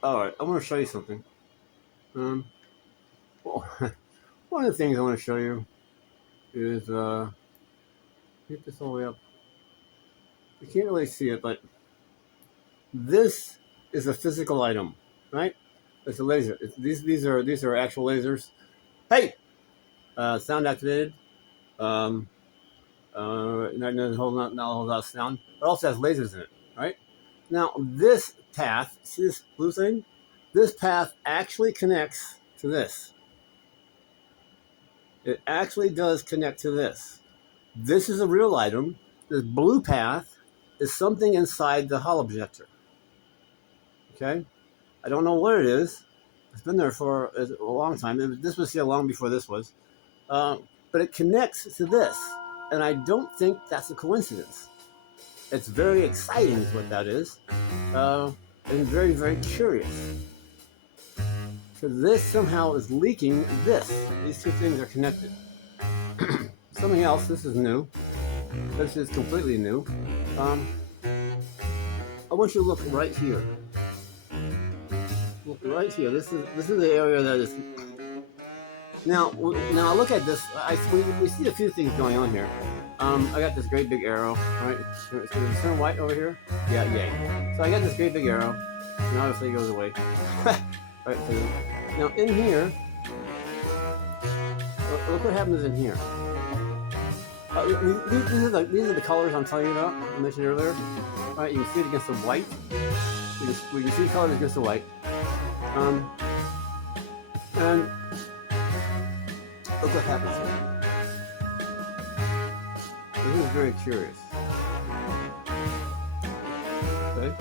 All right, I want to show you something. Um, well, one of the things I want to show you is get this all the way up. You can't really see it, but this is a physical item, right? It's a laser. These are actual lasers. Hey, sound activated. Um, not a whole lot of sound. It also has lasers in it, right? Now this path, see this blue thing? This path actually connects to this. It actually does connect to this. This is a real item. This blue path is something inside the Hall objector. Okay? I don't know what it is. It's been there for a long time. This was here long before this was. But it connects to this. And I don't think that's a coincidence. It's very exciting, is what that is. And very, very curious. So this somehow is leaking this. These two things are connected. Something else, this is new. This is completely new. I want you to look right here. Look right here. This is the area that is. Now look at this. We see a few things going on here. I got this great big arrow, right? Is it turn white over here? Yeah, yay. So I got this great big arrow, and obviously it goes away. Right. So now in here, look what happens in here. These are the colors I'm telling you about. I mentioned earlier. All right, you can see it against the white. We can see the colors against the white. And look what happens here. This is very curious. Okay.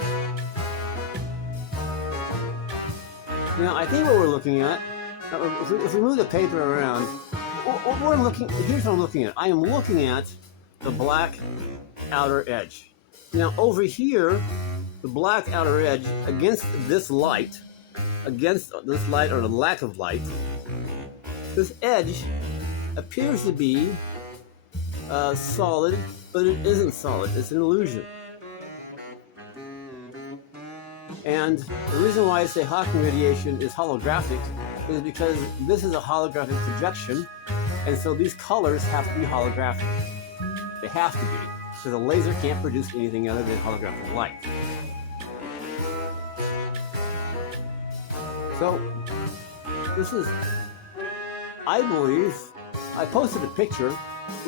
Now I think what we're looking at, if we move the paper around, here's what I'm looking at. I am looking at the black outer edge. Now over here, the black outer edge against this light or the lack of light, this edge appears to be solid, but it isn't solid. It's an illusion. And the reason why I say Hawking radiation is holographic is because this is a holographic projection, and so these colors have to be holographic. They have to be, because a laser can't produce anything other than holographic light. So, this is, I believe, I posted a picture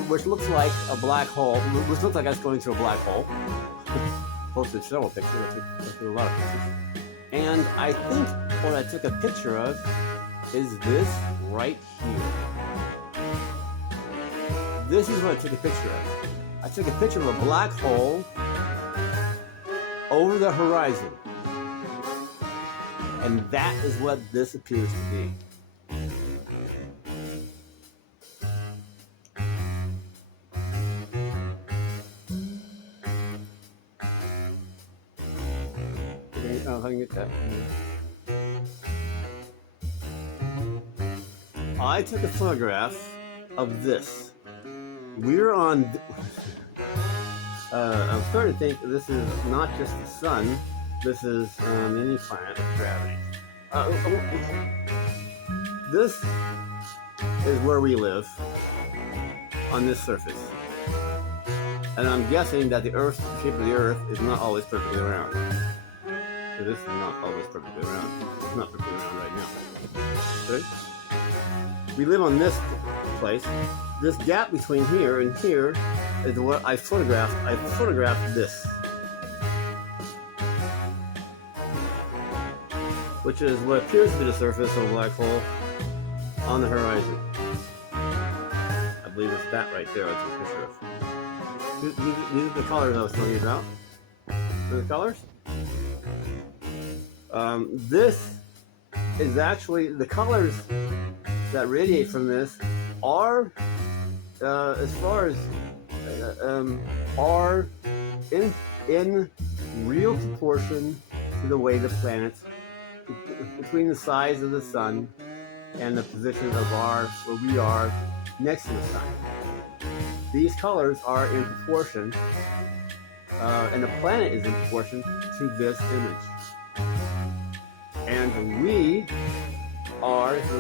which looks like a black hole, which looks like us going through a black hole. Posted several pictures, I took a lot of pictures. And I think what I took a picture of is this right here. This is what I took a picture of. I took a picture of a black hole over the horizon. And that is what this appears to be. If I can get that. I took a photograph of this. We're on. I'm starting to think this is not just the sun. This is any planet with gravity. This is where we live on this surface, and I'm guessing that the shape of the Earth is not always perfectly round. So this is not always perfectly round. It's not perfectly round right now. Okay? We live on this place. This gap between here and here is what I photographed. I photographed this, which is what appears to be the surface of a black hole on the horizon. I believe it's that right there. I took a picture of. These are the colors I was telling you about. The colors. This is actually the colors that radiate from this are, as far as are in real proportion to the way the planets, between the size of the sun and the position of where we are next to the sun. These colors are in proportion, and the planet is in proportion to this image. And we are, if you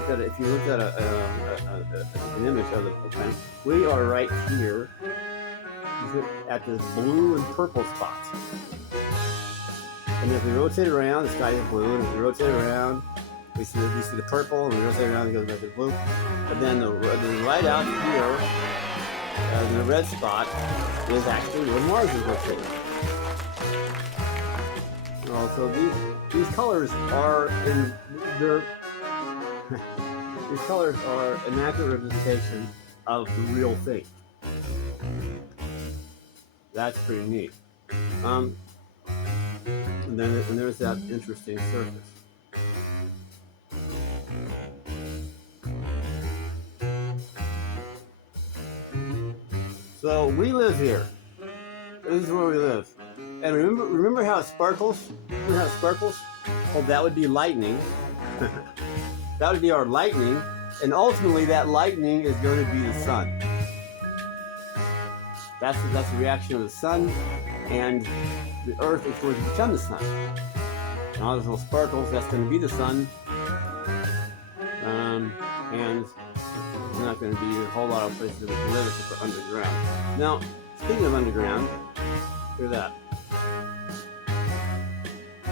looked at an image of the planet, we are right here at this blue and purple spot. And if we rotate around, the sky is blue, and if we rotate around, we see the purple, and we rotate around, it goes back to blue. And then the right out here, in the red spot, is actually where Mars is located. So these colors are these colors are an accurate representation of the real thing. That's pretty neat. And there's that interesting surface. So we live here. This is where we live. And remember how it sparkles? Remember how it sparkles? Well, that would be lightning. That would be our lightning. And ultimately, that lightning is going to be the sun. That's the reaction of the sun, and the Earth is going to become the sun. And all those little sparkles, that's going to be the sun. And there's not going to be a whole lot of places that we can live except for underground. Now, speaking of underground, here's that.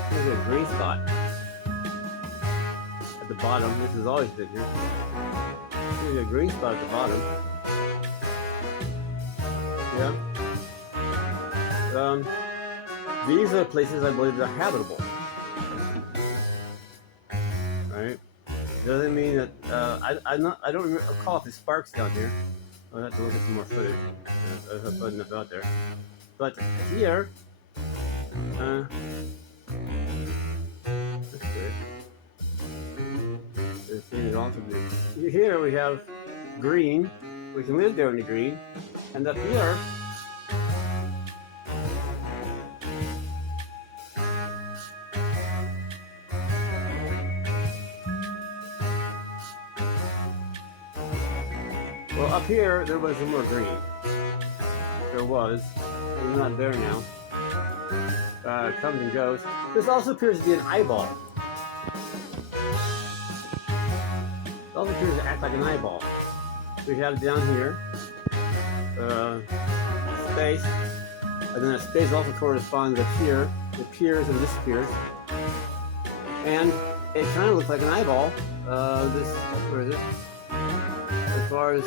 Here's a green spot at the bottom. This has always been here. Here's a green spot at the bottom. Yeah. These are places I believe that are habitable. Right? Doesn't mean that I don't recall if it sparks down here. I'll have to look at some more footage. I have put enough out there. But here, that's good. This thing is also good. Here we have green. We can live there in the green. And up here, well, up here there was more green. There was. It's not there now. Comes and goes. This also appears to be an eyeball. It also appears to act like an eyeball. We have down here space, and then that space also corresponds up here. It appears and disappears, and it kind of looks like an eyeball. Where is it? As far as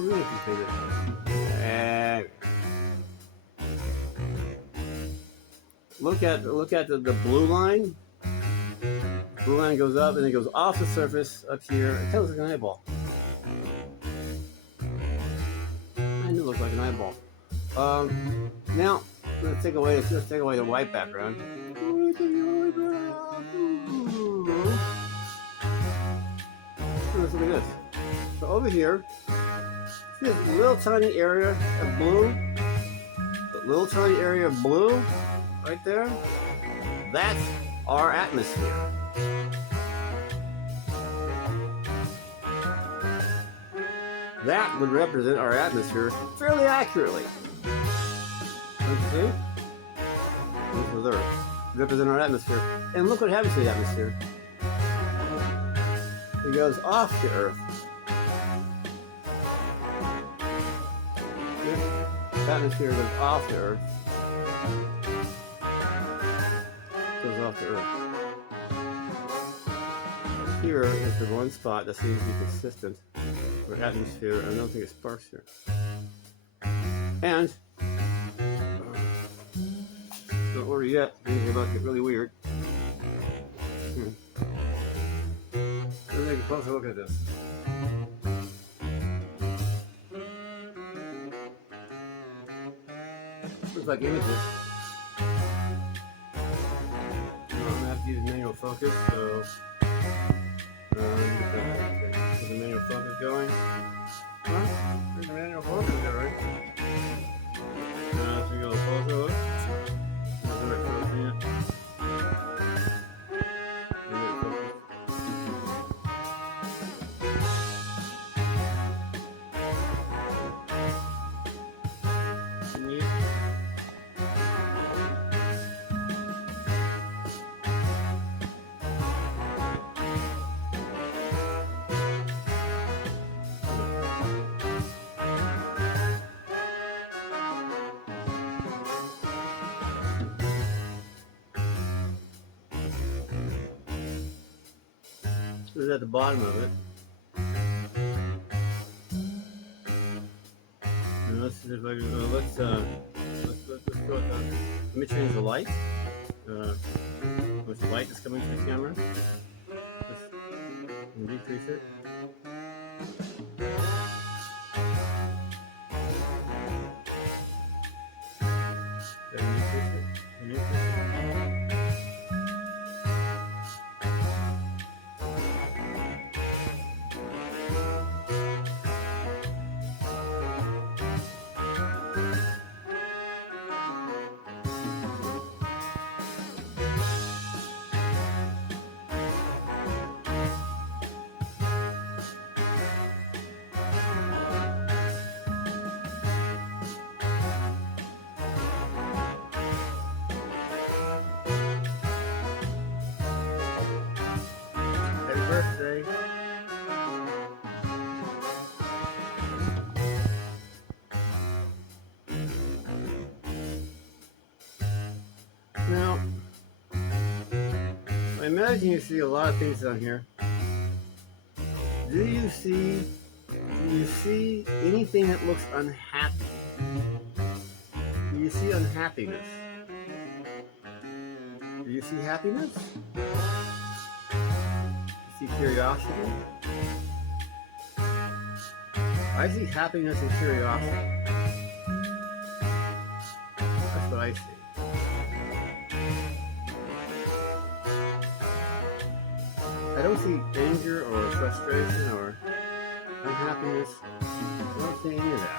really configured. Look at the blue line. The blue line goes up and it goes off the surface up here. It kind of looks like an eyeball. It looks like an eyeball. Now let's take away the white background. Let's look at this. So over here, see this little tiny area of blue? The little tiny area of blue right there? That's our atmosphere. That would represent our atmosphere fairly accurately. Don't you see? This is Earth. Represent our atmosphere. And look what happens to the atmosphere. It goes off the Earth. This atmosphere goes off the Earth. Goes off the Earth. Here is the one spot that seems to be consistent for atmosphere, and I don't think it sparks here. And don't worry yet, things are about to get really weird. Let's take a closer look at this. Looks like images. I'm gonna have to use manual focus, so get the manual focus going. Huh? There's the manual focus there, right? Now let's go a closer look. There's the right focus in it. This is at the bottom of it. And let's see if I can, let's go. Let me change the light. With the light that's coming to the camera, just decrease it. Happy birthday. Now, I imagine you see a lot of things on here. Do you see anything that looks unhappy? Do you see unhappiness? Do you see happiness? See curiosity? I see happiness and curiosity. That's what I see. I don't see anger or frustration or unhappiness. I don't see any of that.